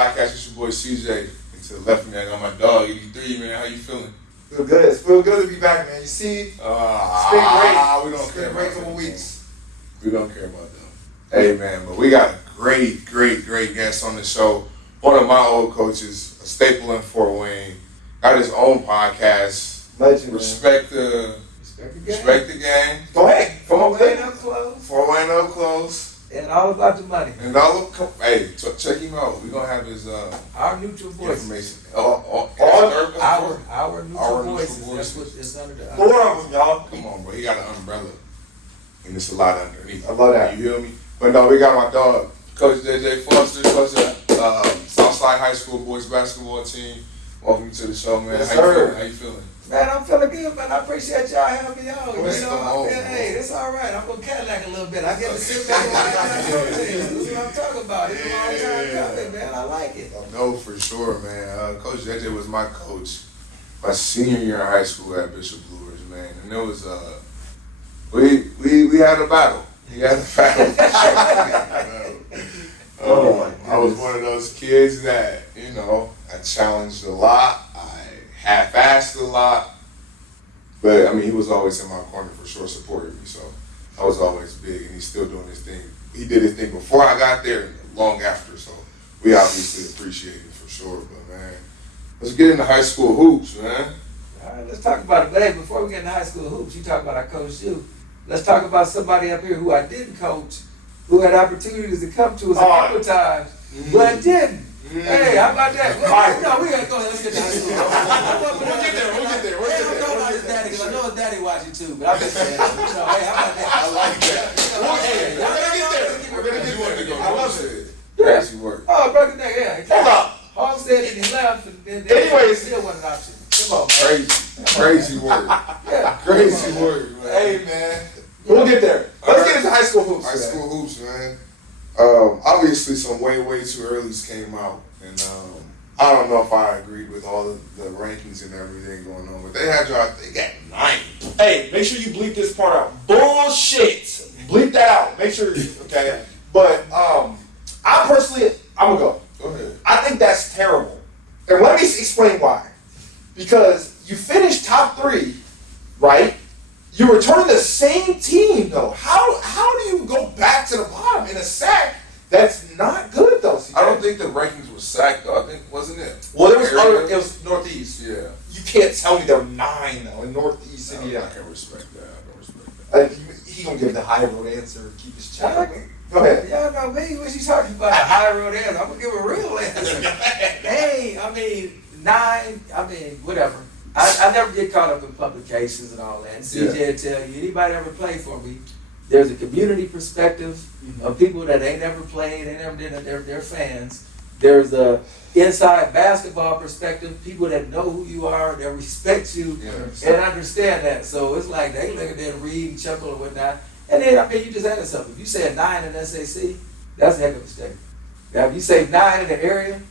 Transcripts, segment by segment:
podcast. It's your boy CJ. And to the left of me, I got my dog, 83, man. How you feeling? Feel good. It feels good to be back, man. You see, it's been great. We don't it's care been a great about couple them, weeks. We don't care about them. Hey, man, but we got a great guest on the show. One of my old coaches, a staple in Fort Wayne. Got his own podcast. Legend, Respect man. the game. Go ahead. Come on, Wayne man. Up Close. Fort Wayne Up Close. And all about the money. And all of, hey, check him out. We're going to have his Our neutral voices. information. Our neutral neutral voices. voices. That's what it's under the. 4 of them, y'all. Come on, bro. He got an umbrella. And it's a lot underneath. I love that. You hear me? But no, we got my dog, Coach JJ Foster, coach of Southside High School boys basketball team. Welcome to the show, man. Yes, How you sir. feeling? How you feeling? Man, I'm feeling good, man. I appreciate y'all having me on. You What's know, going I on, feel, bro? hey, it's all right. I'm gonna Cadillac a little bit. I get to sit back and watch that coach. This is what I'm talking about. It's a long time coming, man. I like it. No, for sure, man. Coach JJ was my coach my senior year in high school at Bishop Brewers, man. And it was we had a battle. We had a battle. Oh, my I was goodness. one of those kids that, you know, I challenged a lot. I half-assed a lot. But, I mean, he was always in my corner for sure, supporting me. So I was always big, and he's still doing his thing. He did his thing before I got there and long after. So we obviously appreciate it for sure. But, man, let's get into high school hoops, man. All right, let's talk about it. But hey, before we get into high school hoops, you talk about I coached you. Let's talk about somebody up here who I didn't coach, who had opportunities to come to us a couple of times, but didn't. Hey, how about that? Well, no, we gotta go ahead. Let's get to high school. We'll get there. Hey, don't know about his daddy, because I know his daddy watching too, but I'm just saying, hey, how about that? I like that. Hey, We're going to get there. We're going to get there. I love it. Crazy work. Oh, broke it down, yeah. Hold up. Hall said it and he left, and then Anyways. still wasn't an option. Come on, man. Crazy work. Yeah. Crazy work, man. Hey, man. We'll get there. Let's get into high school hoops. High today. school hoops, man. Obviously, some way too earlys came out, and I don't know if I agreed with all the rankings and everything going on, but they had y'all. They got 9. Hey, make sure you bleep this part out. Bullshit. Bleep that out. Make sure. Okay. But I personally, I'm gonna go. Go ahead. I think that's terrible. And let me explain why. Because you finished top 3, right? You return the same team, though. How do you go back to the bottom in a sack? That's not good, though. CJ. I don't think the rankings were sacked though. I think wasn't it? Well, there was Area? other. It was Northeast. Yeah. You can't tell me they're 9 though in Northeast I Indiana. can respect that. I can respect that. He gonna give the high road answer and keep his I check. like it. Go ahead. Y'all know me. What you talking about? A high road answer. I'm gonna give a real answer. Hey, I mean 9. I mean whatever. I never get caught up in publications and all that. And CJ will tell you, anybody ever play for me, there's a community perspective of people that ain't ever played, ain't ever did it, they're fans. There's a inside basketball perspective, people that know who you are, that respect you, and understand that. So it's like they look at that, read, and chuckle and whatnot. And then, I mean, you just added something. If you said 9 in SAC, that's a heck of a statement. Now, if you say 9 in the area,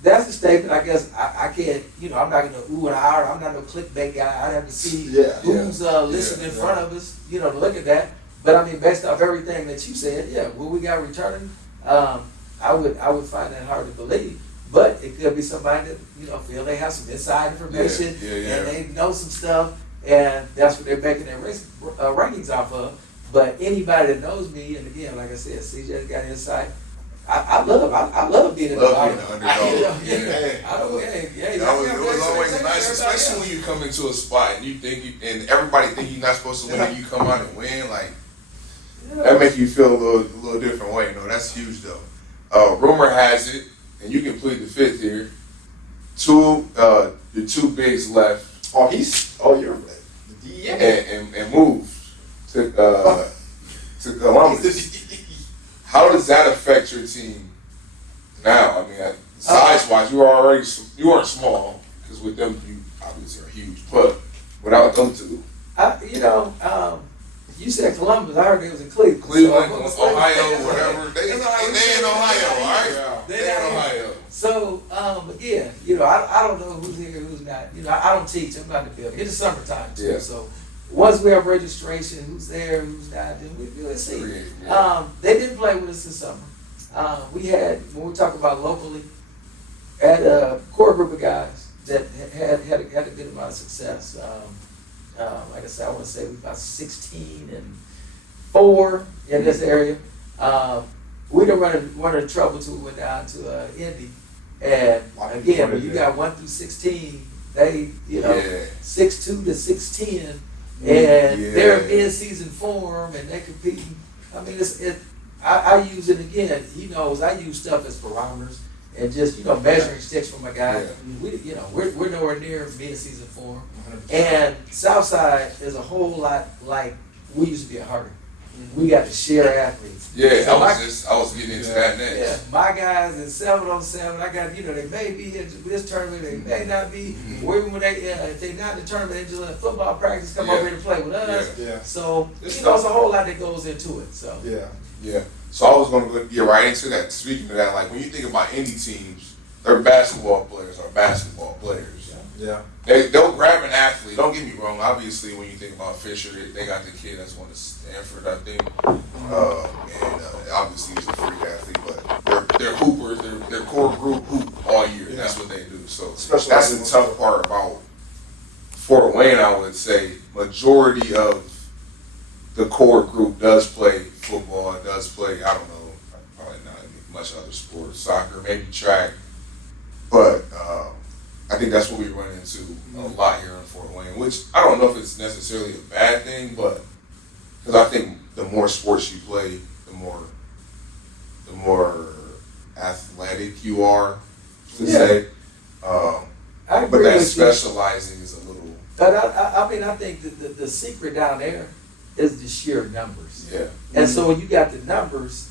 that's a statement. I guess I can't, you know, I'm not going to ooh and ah. I'm not no clickbait guy. I'd have to see who's listening in front of us, you know, to look at that. But I mean, based off everything that you said, yeah, what we got returning, I would find that hard to believe. But it could be somebody that, you know, feel they have some inside information and they know some stuff, and that's what they're making their rankings off of. But anybody that knows me, and again, like I said, CJ's got insight. I love being in the bottom. Being the underdog. It was always nice, especially when you come into a spot and you think and everybody think you're not supposed to win, and you come out and win. Like that makes you feel a little different way. No, that's huge though. Rumor has it, and you can plead the fifth here. Your 2 bigs left. You're and moved to Columbus. How does that affect your team now? I mean, size-wise, you weren't small because with them you obviously are huge, but without them two, you said Columbus. I heard it was in Cleveland. Cleveland, So, Ohio, whatever. They in Ohio, all right? They in Ohio. So again, I don't know who's here, who's not. I don't teach. I'm not in the building. It's the summertime too. Yeah. So once we have registration, who's there, who's not, then we'll see. Yeah. They didn't play with us this summer. We had, when we talk about locally, had a core group of guys that had a good amount of success. Like I said, I want to say we about 16-4 in this area. We done run into trouble till we went down to Indy. And again, when you got 1 through 16, they 6'2" to 6'10", and they're in mid-season form and they competing. I mean, I use it again. He knows I use stuff as barometers and just measuring sticks for my guy. Yeah. We're nowhere near mid-season form, 100%. and Southside is a whole lot like we used to be at Harder. We got to share athletes. Yeah, So I was getting into that next. yeah, my guys in 7-on-7, I got, they may be in this tournament, they may not be. Or even when if they not in the tournament, they just let football practice come over here to play with us. Yeah. So, it's a whole lot that goes into it. So, Yeah. So I was going to get right into that. Speaking of that, like when you think about indie teams, their basketball players are basketball players. Yeah. They'll grab an athlete. Don't get me wrong. Obviously, when you think about Fisher, they got the kid that's going to Stanford, I think, and obviously he's a freak athlete. But they're hoopers. Their core group hoop all year. That's what they do. So Especially that's the tough part about Fort Wayne. I would say majority of the core group does play football. Does play, I don't know, probably not much other sports, soccer, maybe track, but. I think that's what we run into a lot here in Fort Wayne, which I don't know if it's necessarily a bad thing, but because I think the more sports you play, the more athletic you are, to say. I But agree that with specializing is a little. But I think the secret down there is the sheer numbers. Yeah. And so when you got the numbers,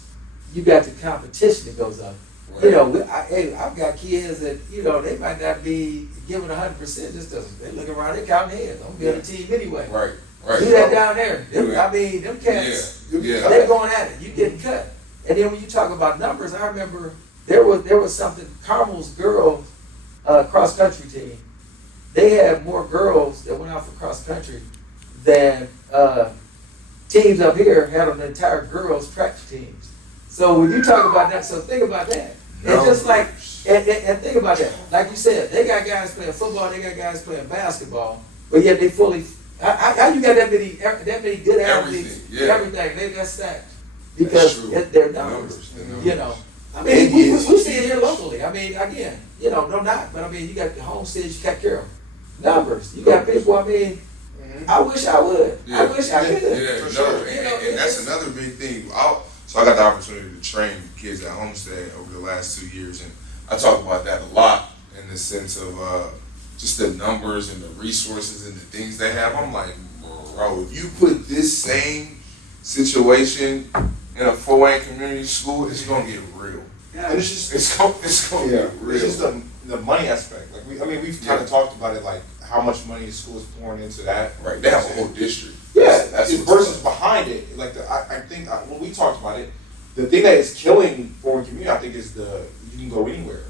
you got the competition that goes up. Right. I've got kids that, they might not be giving 100% just because they look around, they counting heads. I'm going to be on the team anyway. Right. Do that down there. Them cats, they're going at it. You getting cut. And then when you talk about numbers, I remember there was something, Carmel's girls cross country team. They had more girls that went out for cross country than teams up here had on the entire girls track teams. So when you talk about that, so think about that. It's just like, and think about that. Like you said, they got guys playing football, they got guys playing basketball, but yet they fully. How you got that many good athletes? Everything. That's stacked because they're numbers. I mean, we see it here locally. I mean, again, no knock, but I mean, you got the Homestead, you got Carroll. Numbers. You got people. I mean, I wish I would. Yeah. I wish I could. Yeah, For no, sure. and that's another big thing. So I got the opportunity to train kids at Homestead over the last 2 years, and I talk about that a lot in the sense of just the numbers and the resources and the things they have. I'm like, bro, if you put this same situation in a Fort Wayne community school, it's gonna get real. Yeah. And it's gonna get real. It's just the money aspect. Like we've kind of talked about it, like how much money the school is pouring into that. Right, they have a whole district. Yeah, that's versus behind it. Like I think when we talked about it, the thing that is killing foreign community, I think, is you can go anywhere,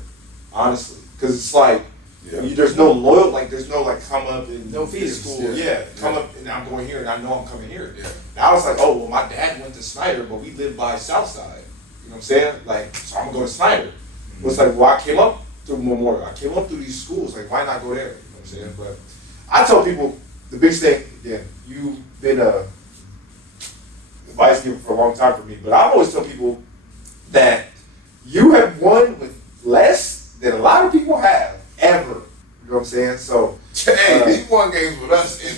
honestly, because it's like there's no loyal, like there's no like come up and no feeders. school, come up and I'm going here and I know I'm coming here. Yeah. Now I was like, oh well, my dad went to Snyder, but we live by Southside. You know what I'm saying? Like, so I'm gonna go to Snyder. Mm-hmm. It's like, well, I came up through Memorial. I came up through these schools. Like, why not go there? You know what I'm saying? But I tell people the biggest thing. Again, you've been a advice giver for a long time for me, but I always tell people that you have won with less than a lot of people have ever. You know what I'm saying? So, hey, he won games with us, and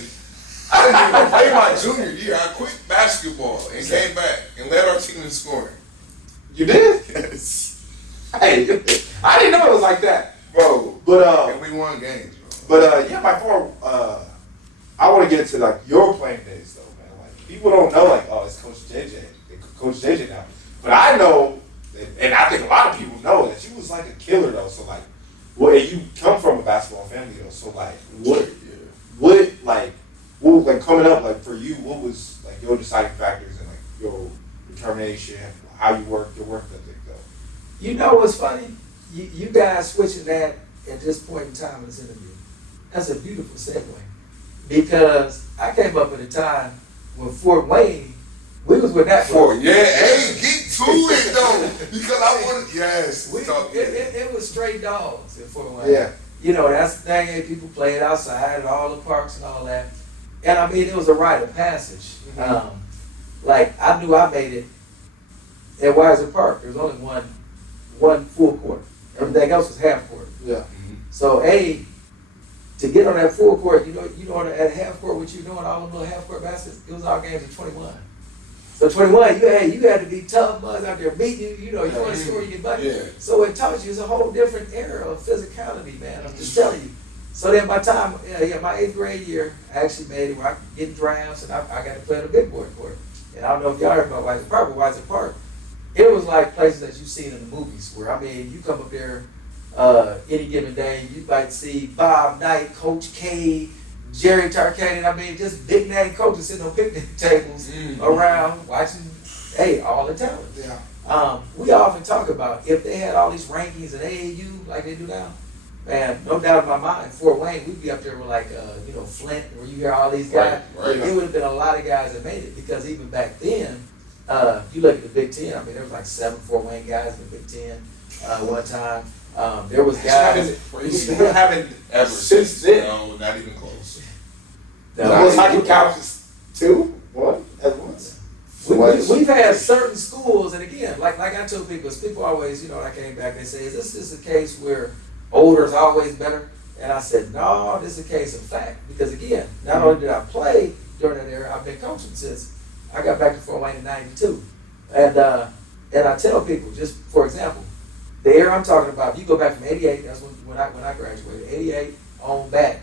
I didn't even play my junior year. I quit basketball and came back and led our team in scoring. You did? Yes. Hey, I didn't know it was like that, Bro. But and we won games, bro. But yeah, by far, I want to get into like your playing days though, man. Like people don't know, like, oh, it's Coach JJ, Coach JJ now. But I know, and I think a lot of people know that you was like a killer though. So like, well, and you come from a basketball family though. So like, what coming up, like for you, what was like your deciding factors and like your determination, how you work, your work ethic though? You know what's funny? You guys switching that at this point in time in this interview. That's a beautiful segue. Because I came up at a time when Fort Wayne, we was with that. Hey, get to it though, because I wanted. Yes, It was straight dogs in Fort Wayne. Yeah. You know, that's the thing. Hey, people played outside at all the parks and all that. And I mean, it was a rite of passage. Like I knew I made it at Weiser Park. There was only one full court. Everything else was half court. Yeah. So to get on that full court, you know, at half court, what you doing, all them little half court baskets, it was all games of 21. So 21, you had to be tough, mugs out there beating you. You know, you want to score, you get bucket. Yeah. So it taught you it's a whole different era of physicality, man. I'm just telling you. So then by the time, my 8th grade year, I actually made it where I could get drafts and I got to play on the big boy court. And I don't know if y'all heard about Weiser Park, but Weiser Park, it was like places that you've seen in the movies where, I mean, you come up there any given day, you might see Bob Knight, Coach K, Jerry Tarkanian, I mean, just big name coaches sitting on picnic tables around watching, all the talent. Yeah. We often talk about if they had all these rankings in AAU like they do now, man, no doubt in my mind, Fort Wayne, we'd be up there with like, Flint, where you hear all these guys. Right. It would have been a lot of guys that made it because even back then, you look at the Big Ten, I mean, there was like 7 Fort Wayne guys in the Big Ten one time. There was guys. We haven't Ever since then. No, not even close. The most I can count is 2, 1 at once. We've had certain schools, and again, like I tell people always, when I came back, they say, is this a case where older is always better? And I said, no, this is a case of fact. Because again, not only did I play during that era, I've been coaching since I got back to Fort Wayne in '92. And I tell people, just for example, the era I'm talking about, if you go back from '88, that's when I graduated, '88 on back,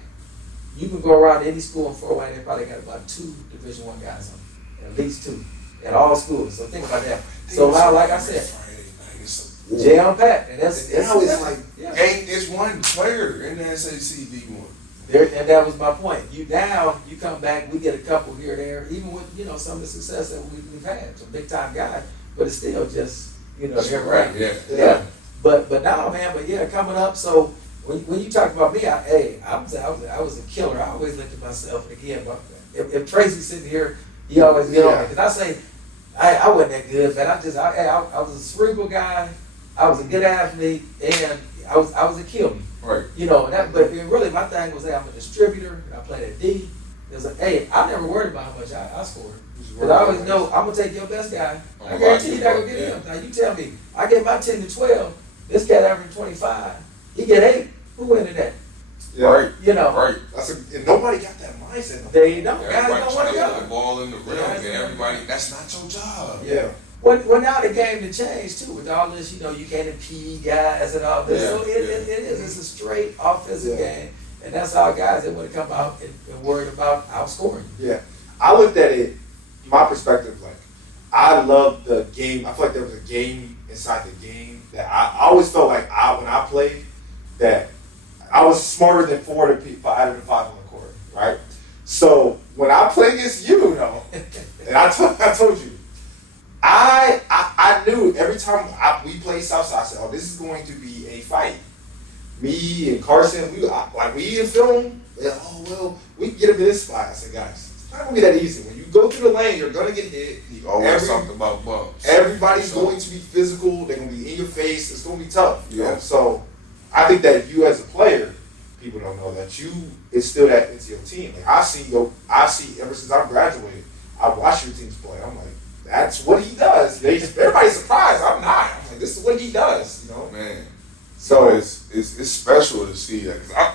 you can go around any school in Fort Wayne, they probably got about 2 Division I guys on it, at least 2, at all schools. So think about that. So now, like I said, jam packed, and that's now it's like it's one player in the SAC D1. And that was my point. You come back, we get a couple here and there, even with some of the success that we've had, some big time guys, but it's still just they're Right. Yeah. But now, man, coming up. So when you talk about me, I was a killer. I always looked at myself, and again, if Tracy's sitting here, he always get on me because I say I wasn't that good, man. I was a cerebral guy. I was a good athlete, and I was a kill me. Right. But really my thing was I'm a distributor, and I played at D. It was like, I never worried about how much I scored. Because I always know I'm going to take your best guy. I guarantee you're not going to get him. Now you tell me, I get my 10 to 12, this cat averaging 25, he get 8, who winning that? Yeah. Right. Right. And nobody got that mindset. They don't. Guys Everybody don't trying want to to get the go. ball in the rim, and everybody, that's not your job. Yeah. Well, now the game to change too with all this, you can't impede guys and all this. So it is. It's a straight offensive game, and that's how guys that want to come out and worried about outscoring. Yeah, I looked at it. My perspective, like I love the game. I feel like there was a game inside the game that I always felt like when I played that I was smarter than 4 out of the 5 on the court, right? So when I play against you, though, and I told you. I knew every time we played Southside, I said, "Oh, this is going to be a fight." Me and Carson, we in film. We can get him in this spot. I said, "Guys, it's not gonna be that easy. When you go through the lane, you're gonna get hit. You always talked about bumps. Everybody's going to be physical. They're gonna be in your face. It's gonna be tough. You know? Yeah. So I think that you as a player, people don't know that you instill that into your team. Like I see ever since I graduated, I watch your teams play. I'm like, that's what he does. Everybody's surprised. I'm not. I'm like, this is what he does. Man. So it's special to see that. 'Cause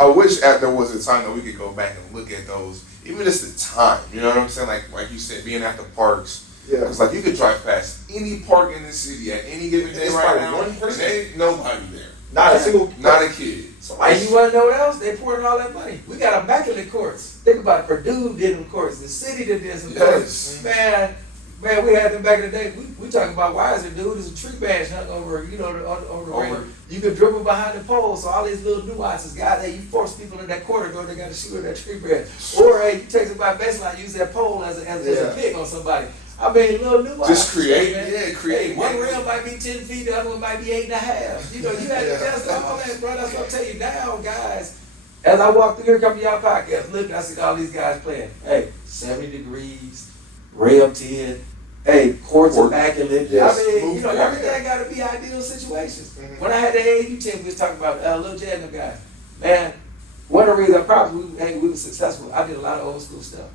I wish there was a time that we could go back and look at those, even just the time. You know what I'm saying? Like you said, being at the parks. yeah, Because you could drive past any park in the city at any given day It's right probably now, one and person. there ain't nobody there. not a single, Not a kid. And you want to know what else? They poured in all that money. We got immaculate courts. Think about it. Purdue did them courts. The city did some courts. Man, we had them back in the day. We talking about Weiser, dude. There's a tree branch hung over, over the rim. You could dribble behind the pole. So all these little nuances, guys. You force people in that corner, they got to shoot at that tree branch. Or you take somebody baseline, use that pole as a pick on somebody. I mean, little nuances. Just create, create. One rim might be 10 feet, the other one might be 8.5. You had to test all that, bro. That's what I'm telling you now, guys. As I walk through here, come to y'all podcast, look, I see all these guys playing. Hey, 70 degrees, rim 10. Hey, court courts Court. immaculate. Yes. I mean, you know, Smooth. everything got to be ideal situations. Mhm. When I had the AAU team, we was talking about Lil J and them guys. Man, one of the reasons we were successful, I did a lot of old school stuff.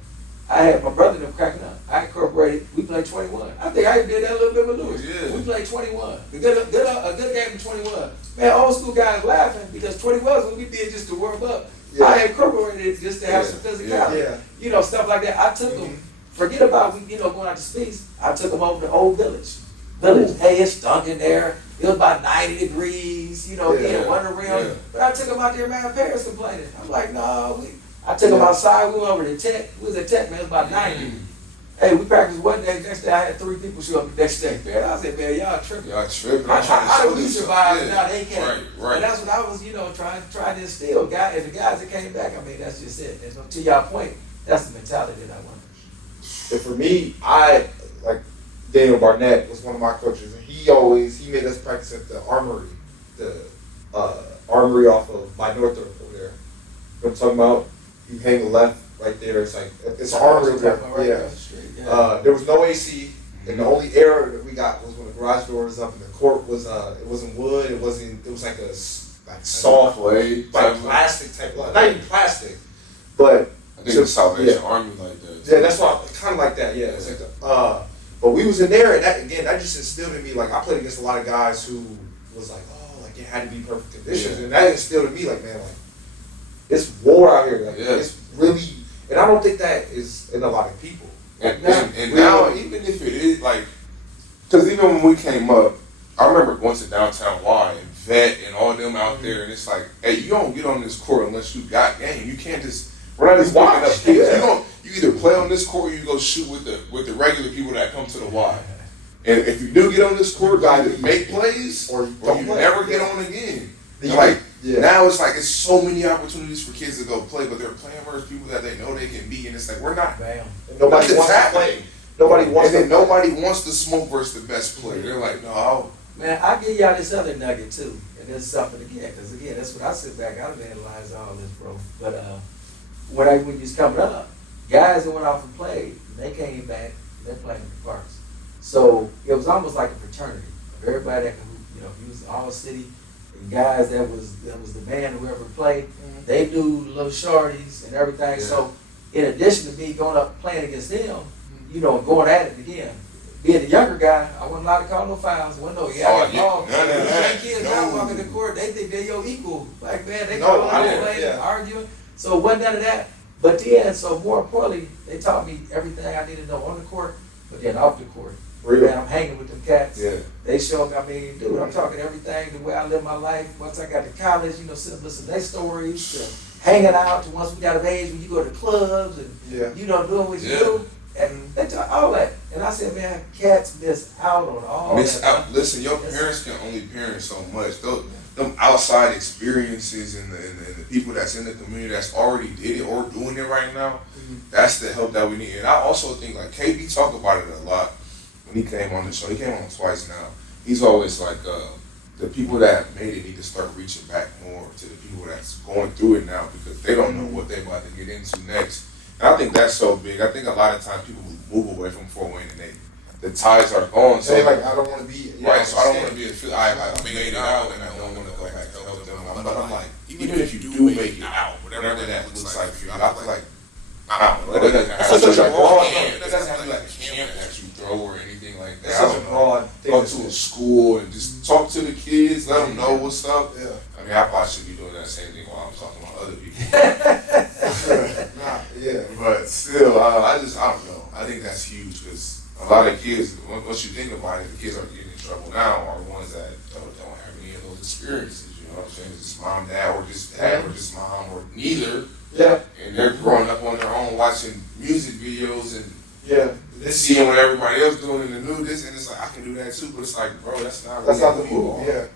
I had my brother them cracking up. I incorporated, we played 21. I think I did that a little bit with Lewis. Yeah. We played 21. A good game of 21. Man, old school guys laughing because 21 when we did just to warm up. Yeah. I incorporated it just to have Yeah. some physicality. Yeah. You know, stuff like that. I took them, forget about, going out to space. I took them over to Old Village. Hey, it stunk in there. It was about 90 degrees, Yeah. getting wonder around. Yeah. But I took them out there, man, parents complaining. I'm like, no, I took them outside, we went over to Tech. We was at Tech, man, it was about 90. Hey, we practiced one day, next day I had 3 people show up the next day. Man, I said, man, y'all tripping. Y'all tripping. I'm trying to How show did we this survive stuff. and now they can't? Right. And that's what I was, trying to instill. And the guys that came back, I mean, that's just it. And to y'all point, that's the mentality that I want. And for me, like Daniel Barnett was one of my coaches, and he made us practice at the Armory, Armory off of by Northrop over there. You know what I'm talking about? You hang a left right there. It's like it's an armory over there. Yeah. There was no AC, and the only air that we got was when the garage door was up, and the court was it wasn't wood. It was like a soft play, like plastic type, not even plastic, but I think the Salvation yeah. Army like that. Yeah, that's why kind of like that. Yeah, it's like but we was in there, and that just instilled in me. Like I played against a lot of guys who was like, oh, like it had to be perfect conditions, and that instilled in me, like, man, like it's war out here. Like it's really, and I don't think that is in a lot of people. And now, even if it is like, because even when we came up, I remember going to downtown Y and Vet and all them out there, and it's like, hey, you don't get on this court unless you got game. You can't just. We're not just picking up kids. You either play on this court or you go shoot with the regular people that come to the Y. And if you do get on this court, you either make plays or you never get on again. And like now, it's like it's so many opportunities for kids to go play, but they're playing versus people that they know they can beat, and it's like we're not. Bam. Nobody wants to play. Nobody wants to smoke versus the best player. They're like, no. Man, I give y'all this other nugget too, and this is something again, because again, that's what I sit back. I don't analyze all this, bro. But when you was coming up, guys that went off and played, they came back, they're playing in the parks. So it was almost like a fraternity of everybody that could, he was all city. And guys that was the band, whoever played, they knew little shorties and everything. Yeah. So in addition to me going up playing against them, going at it again. Being the younger guy, I wasn't allowed to call no fouls. I wasn't none of that. Kids now walking the court, they think they're your equal. Like, man, they playing, arguing. So it wasn't none of that. But then, so more importantly, they taught me everything I needed to know on the court, but then off the court. Man, I'm hanging with them cats. Yeah. They showed me, dude, I'm talking everything, the way I live my life. Once I got to college, sitting listening to their stories, to hanging out, to once we got of age, when you go to clubs and, doing what you do. And they taught all that. And I said, man, cats miss out on all that. Listen, your parents can only parent so much. Them outside experiences and the people that's in the community that's already did it or doing it right now, that's the help that we need. And I also think, like, KB talk about it a lot when he came on the show. He came on twice now. He's always like, the people that made it need to start reaching back more to the people that's going through it now because they don't know what they're about to get into next. And I think that's so big. I think a lot of times people move away from Fort Wayne and the ties are gone. So like, I don't want to be right. So I don't want to be I made it out, and I don't want to go back to help them. But I'm like, even if you do make it out, whatever that looks like for you, I feel like I don't know. It doesn't have to be like a camp that you throw or anything like that. Such a broad thing. Go to a school and just talk to the kids, let them know what's up. Yeah. I mean, I probably should be doing that same thing while I'm talking about other people. But still, I don't know. I think that's huge because a lot of kids, once you think about it, the kids are getting in trouble now are ones that don't have any of those experiences. You know what I'm saying? Just mom, dad, or just dad, or just mom, or neither. Yeah. And they're growing up on their own, watching music videos and seeing what everybody else doing in the news. And it's like, I can do that too. But it's like, bro, that's not the move. Yeah.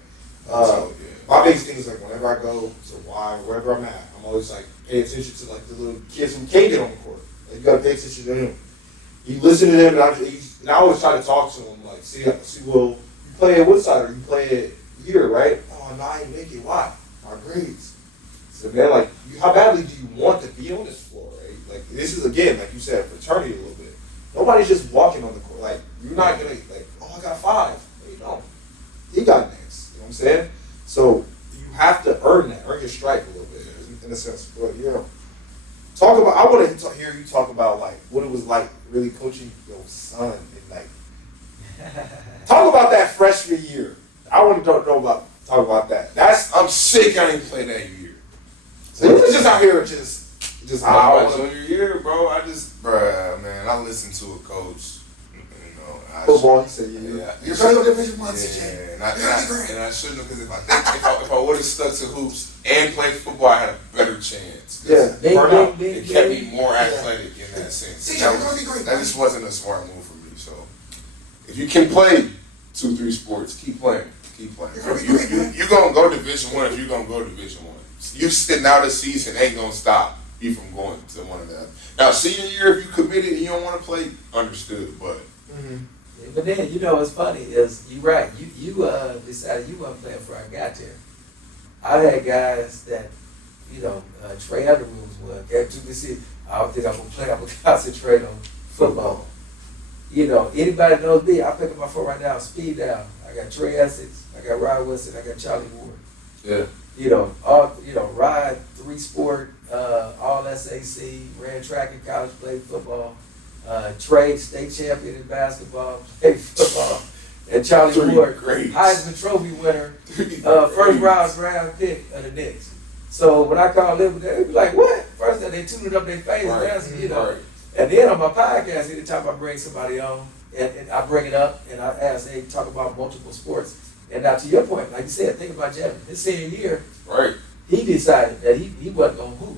My biggest thing is like whenever I go to Y, wherever I'm at, I'm always like pay attention to like the little kids who can't get on the court. Like, you gotta pay attention to them. You listen to them, and I always try to talk to them. Like, see, well, you play at Woodside or you play it here, right? Oh, no, I ain't make it. Why? My grades. So man, like, how badly do you want to be on this floor, right? Like, this is again, like you said, fraternity a little bit. Nobody's just walking on the court. Like, You're not gonna like, oh, I got 5. No, you don't. He got next. You know what I'm saying? So you have to earn your strike a little bit in a sense. But yeah, talk about. I want to hear you talk about like what it was like really coaching your son and like talk about that freshman year. I want to talk about that. I'm sick I ain't played that year. So you was just out here just how My junior year, bro, man, I listened to a coach, football. He said, yeah. You're trying to go Division I, Yeah, CJ. and I shouldn't have, because if I would have stuck to hoops and played football, I had a better chance. 'Cause Yeah, Big, burn big, out. big, It kept big. me more athletic in that sense. CJ, That you're gonna be great, that man. just wasn't a smart move for me. So if you can play 2-3 sports, keep playing. Keep playing. You're gonna be great, man. You're gonna go Division I if you're gonna go Division I. You sitting out a season ain't gonna stop you from going to one of them. Now, senior year, if you committed and you don't want to play, understood. But But then, you know, what's funny is, you're right, you decided you weren't playing before I got there. I had guys that, you know, Trey Underwood was one. Came to me, see, I don't think I'm going to play, I'm going to concentrate on football. You know, anybody that knows me, I pick up my phone right now, speed down. I got Trey Essex, I got Rod Wilson, I got Charlie Ward. yeah, You know, Rod, 3-sport, all SAC, ran track in college, played football. Trey, state champion in basketball, played football. And Charlie Three Ward, greats. Heisman Trophy winner, first round pick of the Knicks. So when I call them, they be like, what? First they tuned up their face, Right. and you know. Right. And then on my podcast, anytime I bring somebody on, and I bring it up, and I ask, they talk about multiple sports. And now to your point, like you said, think about Jeffrey. His senior year, right. he decided that he wasn't going to hoop.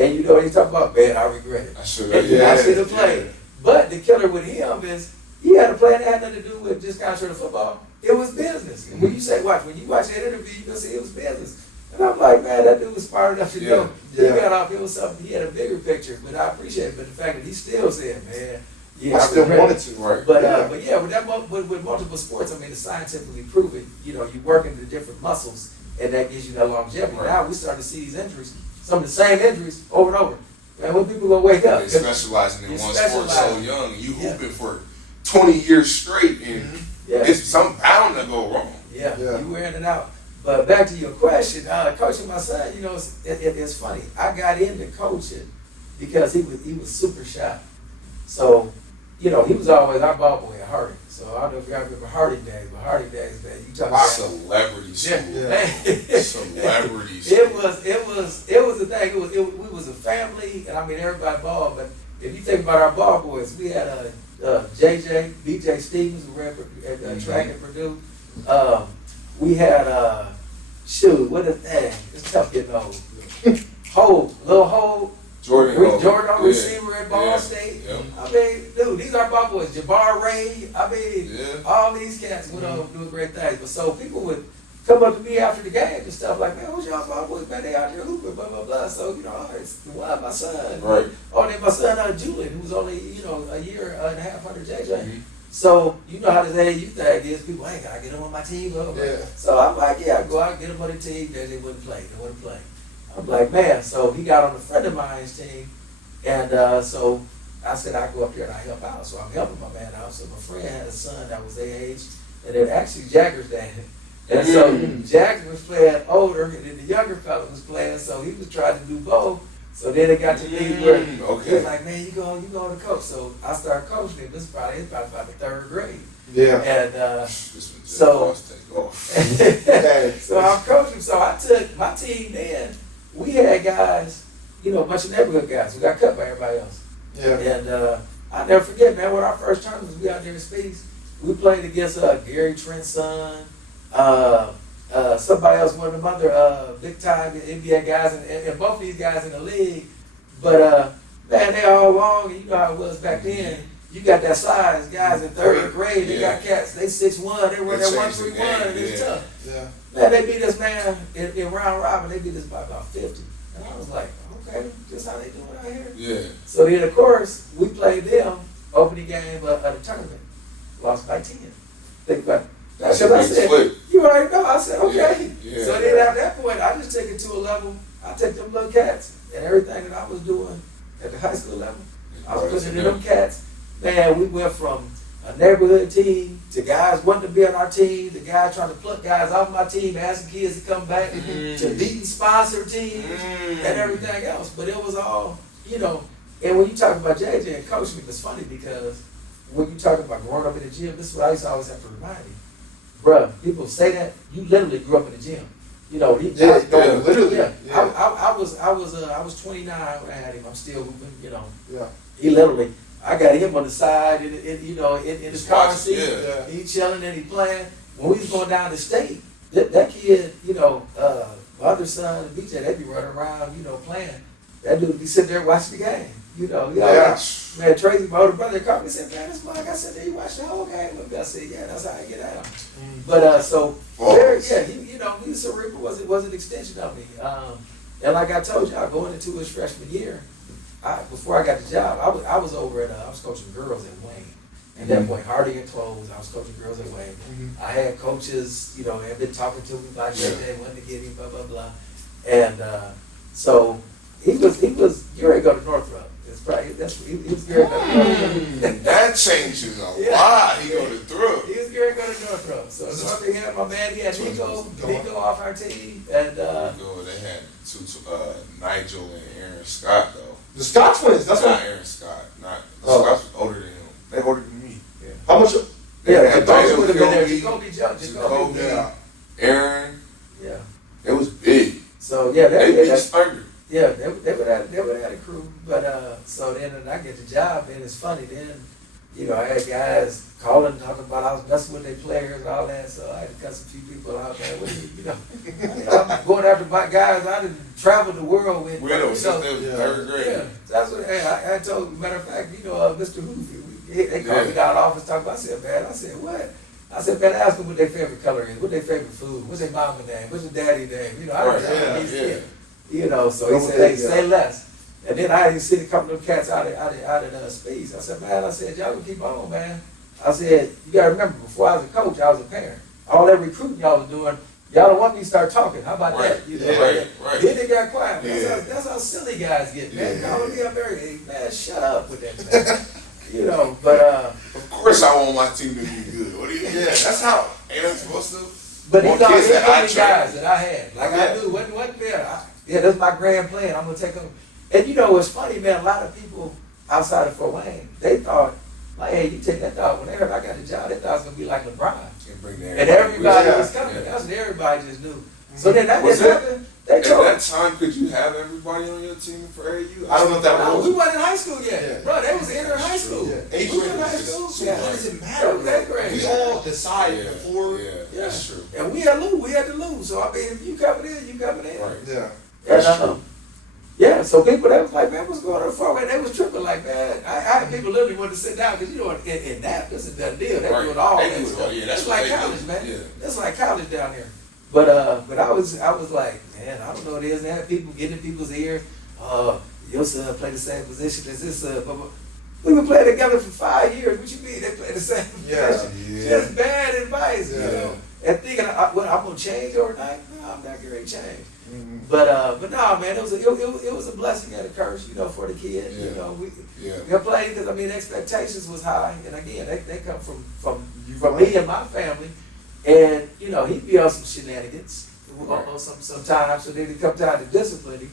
And you know what he talking about? Man, I regret it. I should And have. I should have played. But the killer with him is he had a plan that had nothing to do with just concentrating on football. It was business. And when you say watch, when you watch that interview, you gonna see it was business. And I'm like, man, that dude was smart enough to know. Yeah. He got off, it was something, he had a bigger picture. But I appreciate it. But the fact that he still said, man, yeah, I still regret wanted it. to. Right. But Yeah. but yeah, with multiple sports, I mean, it's scientifically proven. You know, you work into different muscles, and that gives you that longevity. Right. Now we start to see these injuries, some of the same injuries over and over. And when people gonna wake up, They specializing in You one sport so specialize. young. You Yeah. hooping for 20 years straight, and yeah, it's something bound to go wrong. yeah, Yeah. you were in and out. But back to your question, coaching my son, you know, it's funny. I got into coaching because he was super shy. So, you know, he was always our ball boy at Harding. So I don't know if y'all remember Harding days, but Harding days, man, you talking about Celebrity school. Yeah. Celebrity school. It was a thing. We was a family, and I mean everybody ball. But if you think about our ball boys, we had JJ, BJ Stevens, who ran at track at Purdue. We had what is that? It's tough getting old. Lil Hope, Jordan Hole. Jordan, Yeah. receiver at Ball Yeah. State. Yep. I mean, dude, these are ball boys. Jabbar Ray. I mean, Yeah. all these cats went on doing great things. But so people would come up to me after the game and stuff like, man, who's y'all ball boys? Man, they out here hooping, blah, blah, blah. So, you know, it's my son. Right. Oh, then my son, Julian, who was only, you know, a year and a half under JJ. Mhm. So, you know how this AAU thing is. People, hey, can I get him on my team? Blah, blah, blah. Yeah. So I'm like, yeah, go out and get him on the team. Then they wouldn't play. They wouldn't play. I'm like, man. So he got on a friend of mine's team. And so I said, I go up here and I help out. So I'm helping my man out. So my friend had a son that was their age. And then actually Jagger's dad. And so Jagger was playing older, and then the younger fella was playing. So he was trying to do both. So then it got to me where he Okay. was like, man, you go to coach. So I started coaching him. This is probably about the third grade. Yeah. And This one just So- lost take off. Okay. so I'm coaching. So I took my team then. We had guys, you know, a bunch of neighborhood guys who got cut by everybody else. Yeah. And I'll never forget, man, one of our first tournaments, we out there in Speeds. We played against Gary Trent's son, somebody else, one of them other big time NBA guys, and both of these guys in the league. But man, they all long, and you know how it was back then. You got that size, guys in third grade, they got cats, they 6'1", they run They that changed the 1-3-1, game, and it's yeah. tough. Yeah. Man, they beat us, man, in round robin, they beat us by about 50. And I was like, okay, just how they doing out here. Yeah. So then, of course, we played them opening game of the tournament. Lost by 10. Think about it. That's Because a I big said, split. you already know. I said, okay. Yeah, yeah. So then at that point, I just take it to a level. I take them little cats and everything that I was doing at the high school level. I was putting it in them cats. Man, we went from a neighborhood team to guys wanting to be on our team, to guys trying to pluck guys off my team, asking kids to come back, to beating sponsor teams and everything else. But it was all, you know, and when you talk about JJ and coaching, it's funny because when you talk about growing up in the gym, this is what I used to always have to remind you. Bruh, people say that, you literally grew up in the gym. You know, literally. Yeah. Yeah. I was 29 when I had him. I'm still hooping, you know. Yeah. He literally, I got him on the side in his car seat. Yeah. He chilling and he playing. When we was going down to state, that kid, you know, my other son, BJ, they be running around, you know, playing. That dude be sitting there watching the game. You know, man, Tracy, my older brother, called me and said, man, this mug, I said, did you watch the whole game with me? I said, yeah, that's how I get out. But so, he was cerebral, was an extension of me. And like I told y'all, going into his freshman year, before I got the job, I was over at, I was coaching girls at Wayne. At that point, Hardy and Close, I was coaching girls at Wayne. I had coaches, you know, had been talking to me about that, wanted to get him, blah, blah, blah. And so he was Gary go to Northrop. It's probably, he was Gary go to Northrop. That changes a lot. He go to through. He was Gary go to Northrop. So Northrop had my man, he had Nico off our team. And they had Nigel and Aaron Scott though. The Scott twins, that's not what. Aaron Scott. Scott's was older than him. They older than me. Yeah. How much? Jacoby would have been there. Jacoby. Yeah. Aaron. Yeah. It was big. So yeah, they beat Thunder. Yeah, they would have had a crew, but so then when I get the job, then it's funny. Then you know I had guys calling, talking about I was messing with their players and all that. So I had to cut some few people out there. I'm going after my guys. I didn't travel the world with. We know since they was third grade. Yeah, that's what I told. Matter of fact, you know, Mr. Hoofy, they called me down to the office talking about. I said, what? I said, man, ask them what their favorite color is, what their favorite food, what's their mama name, what's their daddy name. You know, I don't know these kids. You know, so he said, hey, say less. And then I had to see a couple of cats out of Space. I said, man, y'all can keep on, man. I said, you got to remember, before I was a coach, I was a parent. All that recruiting y'all was doing, y'all don't want me to start talking. How about that? You know, right. Then they got quiet. That's how silly guys get, man. Calling me up there, hey, man, shut up with that, man. You know, but of course I want my team to be good. What do you mean? Yeah, that's how. Ain't I supposed to? But these are kids that I guys that I had. Like I knew, wasn't there. Yeah, that's my grand plan. I'm gonna take them. And you know what's funny, man? A lot of people outside of Fort Wayne, they thought, like, hey, you take that dog. When they heard I got the job, they thought it was gonna be like LeBron. And everybody was coming. That's what everybody just knew. So then that didn't happen. At that time, could you have everybody on your team for AU? I don't know if that was. We wasn't in high school yet. Bro, they was entering high school. Yeah. We was in high school. So what does it matter? We all decided before. Yeah, that's true. And we had to lose. So I mean, if you coming in, you coming in. Right. Yeah. That's true. Yeah, so people, they was like, man, what's going on for? Man, they was tripping like, man. I had people literally wanted to sit down because, you know, in that, this is a done deal. They doing all that stuff. That's like college, man. Yeah. That's like college down here. But I was like, man, I don't know what it is. They have people getting in people's ear. Your son play the same position as his son. But we've been playing together for 5 years. What you mean they play the same position? Just bad advice, you know. And thinking, I'm going to change overnight? No, I'm not going to change. Mm-hmm. But no, man, it was a blessing and a curse, you know, for the kid. You know, we played because I mean expectations was high, and again they come from me and my family, and you know he'd be on some shenanigans sometimes, so then it come time to discipline him,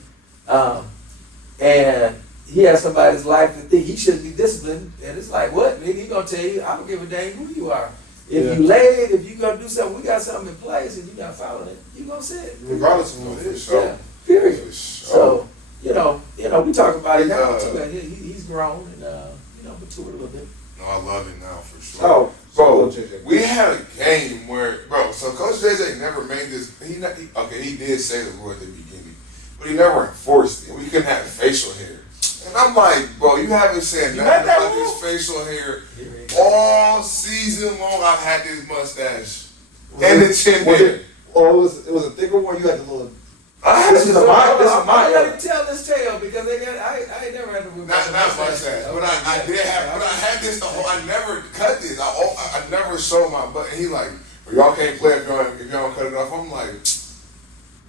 and he has somebody in his life that think he shouldn't be disciplined, and it's like what? Nigga, he gonna tell you I don't give a dang who you are. If you laid, if you gonna do something, we got something in place, and you not following it, you gonna sit. Regardless of what it is. Yeah. Period. So you know, we talk about it now too. He's grown and matured a little bit. No, I love it now for sure. Oh, bro, we had a game where, so Coach JJ never made this. He did say the word at the beginning, but he never enforced it. We couldn't have facial hair. And I'm like, bro, you haven't said nothing about this facial hair all season long. I've had this mustache and the chin hair. Oh, it was a thicker one. You had the little. This is mine. Let me tell this tale because I ain't never had to whip not mustache, but I did have. But I had this the whole. I never cut this. I never showed my butt. And he like, well, y'all can't play if y'all don't cut it off. I'm like,